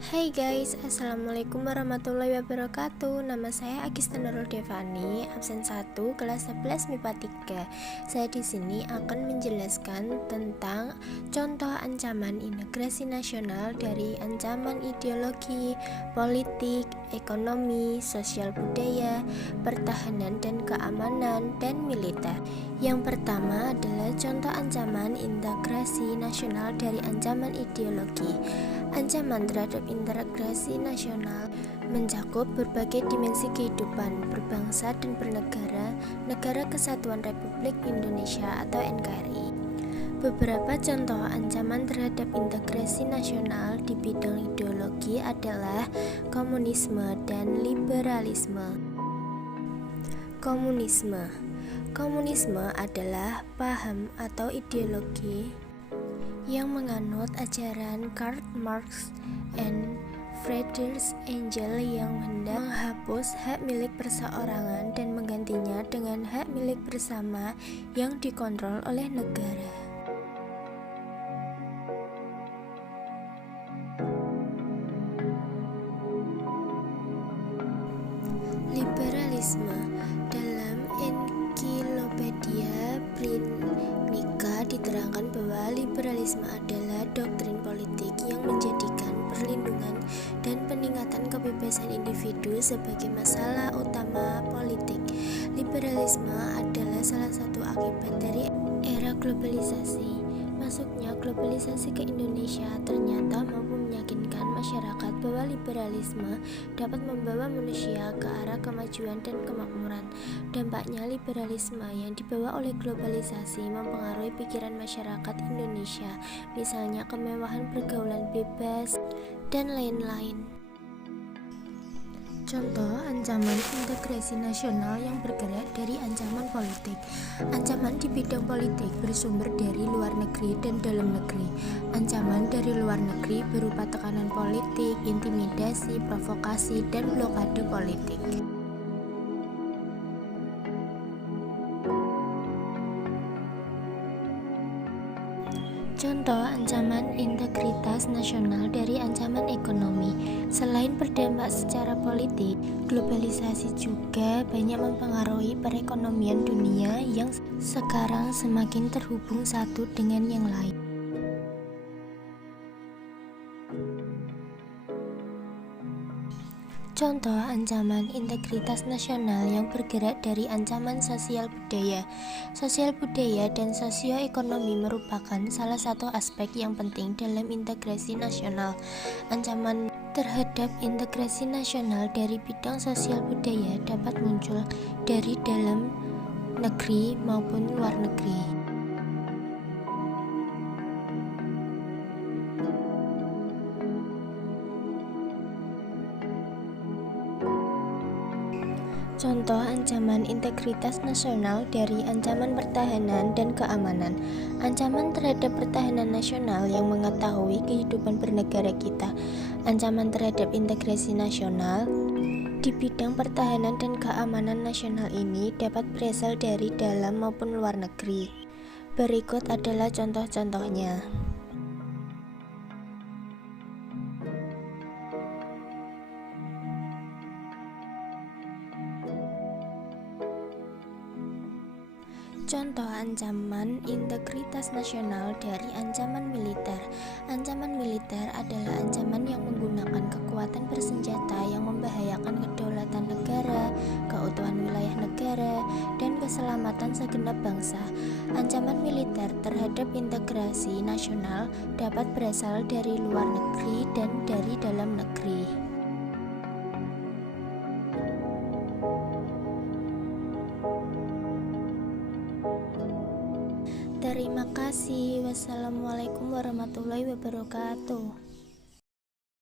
Hai guys, Assalamualaikum warahmatullahi wabarakatuh. Nama saya Agista Nurul Devani, absen 1, kelas 11 MIPA 3. Saya di sini akan menjelaskan tentang contoh ancaman integrasi nasional dari ancaman ideologi, politik, ekonomi, sosial budaya, pertahanan dan keamanan, dan militer. Yang pertama adalah contoh ancaman integrasi nasional dari ancaman ideologi. Ancaman terhadap integrasi nasional mencakup berbagai dimensi kehidupan berbangsa dan bernegara, Negara Kesatuan Republik Indonesia atau NKRI. Beberapa contoh ancaman terhadap integrasi nasional di bidang ideologi adalah komunisme dan liberalisme. Komunisme adalah paham atau ideologi yang menganut ajaran Karl Marx dan Friedrich Engels yang hendak menghapus hak milik perseorangan dan menggantinya dengan hak milik bersama yang dikontrol oleh negara. Liberalisme dalam Ensiklopedia Britannica diterangkan bahwa liberalisme adalah doktrin politik yang menjadikan perlindungan dan peningkatan kebebasan individu sebagai masalah utama politik. Liberalisme adalah salah satu akibat dari era globalisasi. Masuknya globalisasi ke Indonesia ternyata mampu meyakinkan masyarakat bahwa liberalisme dapat membawa manusia ke arah kemajuan dan kemakmuran. Dampaknya liberalisme yang dibawa oleh globalisasi mempengaruhi pikiran masyarakat Indonesia, misalnya kemewahan pergaulan bebas dan lain-lain. Contoh ancaman integrasi nasional yang bergerak dari ancaman politik. Ancaman di bidang politik bersumber dari luar negeri dan dalam negeri. Ancaman dari luar negeri berupa tekanan politik, intimidasi, provokasi, dan blokade politik. Contoh ancaman integritas nasional dari ancaman ekonomi. Selain berdampak secara politik, globalisasi juga banyak mempengaruhi perekonomian dunia yang sekarang semakin terhubung satu dengan yang lain. Contoh ancaman integritas nasional yang bergerak dari ancaman sosial budaya. Sosial budaya dan sosioekonomi merupakan salah satu aspek yang penting dalam integrasi nasional. Ancaman terhadap integrasi nasional dari bidang sosial budaya dapat muncul dari dalam negeri maupun luar negeri. Contoh ancaman integritas nasional dari ancaman pertahanan dan keamanan. Ancaman terhadap pertahanan nasional yang mengetahui kehidupan bernegara kita. Ancaman terhadap integrasi nasional di bidang pertahanan dan keamanan nasional ini dapat berasal dari dalam maupun luar negeri. Berikut adalah contoh-contohnya. Contoh ancaman integritas nasional dari ancaman militer. Ancaman militer adalah ancaman yang menggunakan kekuatan bersenjata yang membahayakan kedaulatan negara, keutuhan wilayah negara, dan keselamatan segenap bangsa. Ancaman militer terhadap integrasi nasional dapat berasal dari luar negeri dan dari dalam negeri. Terima kasih. Wassalamualaikum warahmatullahi wabarakatuh.